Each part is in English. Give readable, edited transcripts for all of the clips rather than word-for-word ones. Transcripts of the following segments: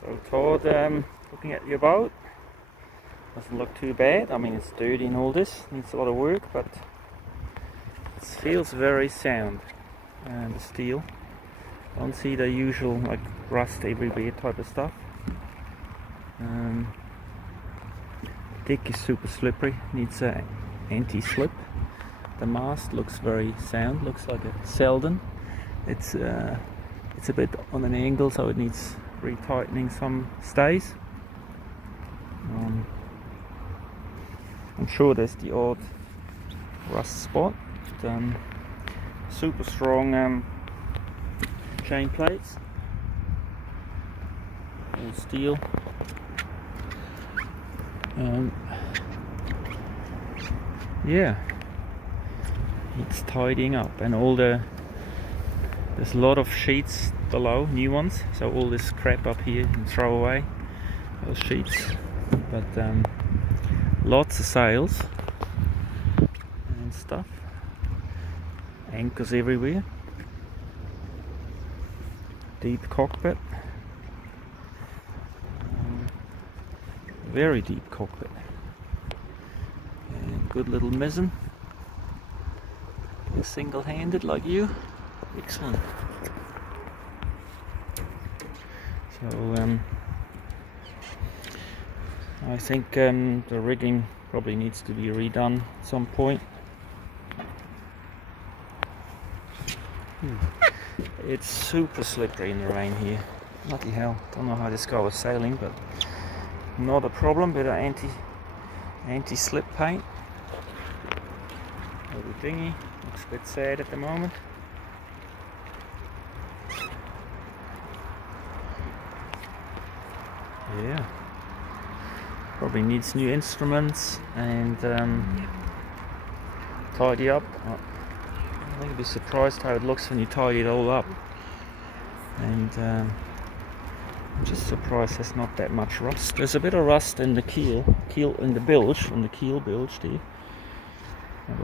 So Todd, looking at your boat, doesn't look too bad. I mean, it's dirty and all this, needs a lot of work, but it feels very sound. And the steel, don't see the usual like rust everywhere type of stuff. Deck is super slippery, needs a anti-slip. The mast looks very sound, looks like a Selden. It's a bit on an angle, so it needs retightening some stays. I'm sure there's the odd rust spot. But, super strong chain plates, all steel. Yeah, it's tidying up, and there's a lot of sheets below, new ones, so all this crap up here you can throw away, those sheets. But lots of sails and stuff, anchors everywhere, deep cockpit, very deep cockpit, and good little mizzen. Single-handed like you, excellent. So I think the rigging probably needs to be redone at some point. It's super slippery in the rain here. Bloody hell, don't know how this guy was sailing, but not a problem. Bit of anti-slip paint. Little dinghy, looks a bit sad at the moment. Yeah, probably needs new instruments and tidy up. I think you'll be surprised how it looks when you tidy it all up. And I'm just surprised there's not that much rust. There's a bit of rust in the keel in the bilge, on the keel bilge there.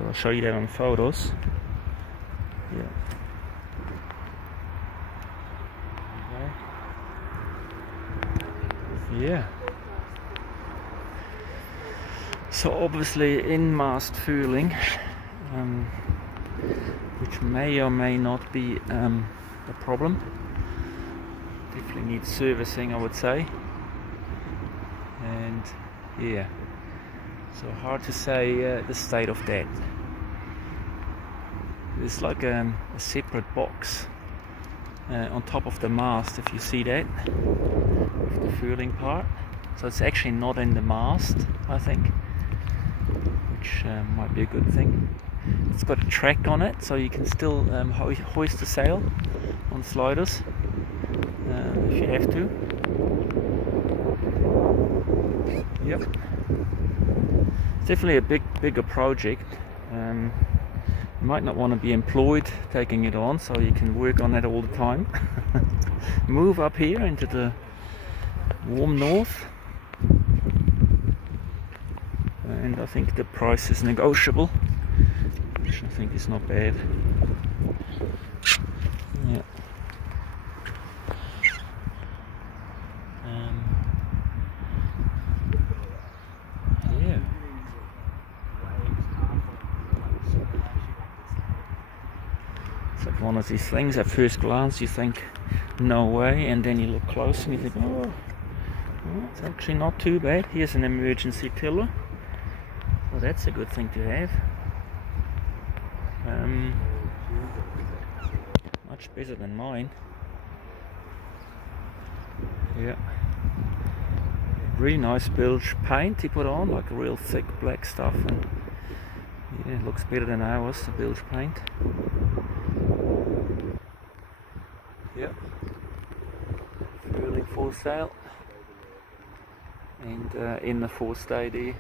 I'll show you that on photos. Yeah. Okay. Yeah. So obviously in-mast fueling, which may or may not be a problem. Definitely needs servicing, I would say. And yeah. So hard to say the state of that. There's like a separate box on top of the mast, if you see that, with the fueling part. So it's actually not in the mast, I think, which might be a good thing. It's got a track on it, so you can still hoist the sail on sliders if you have to. Yep. It's definitely a bigger project. You might not want to be employed taking it on, so you can work on that all the time. Move up here into the warm north, and I think the price is negotiable, which I think is not bad. Yeah. Yeah. It's like one of these things, at first glance you think no way, and then you look close and you think, oh, well, it's actually not too bad. Here's an emergency tiller. Well, that's a good thing to have. Much better than mine. Yeah. Really nice bilge paint he put on, like a real thick black stuff, and yeah, it looks better than ours, the bilge paint. Yep. Fueling foresail, and in the forestay there.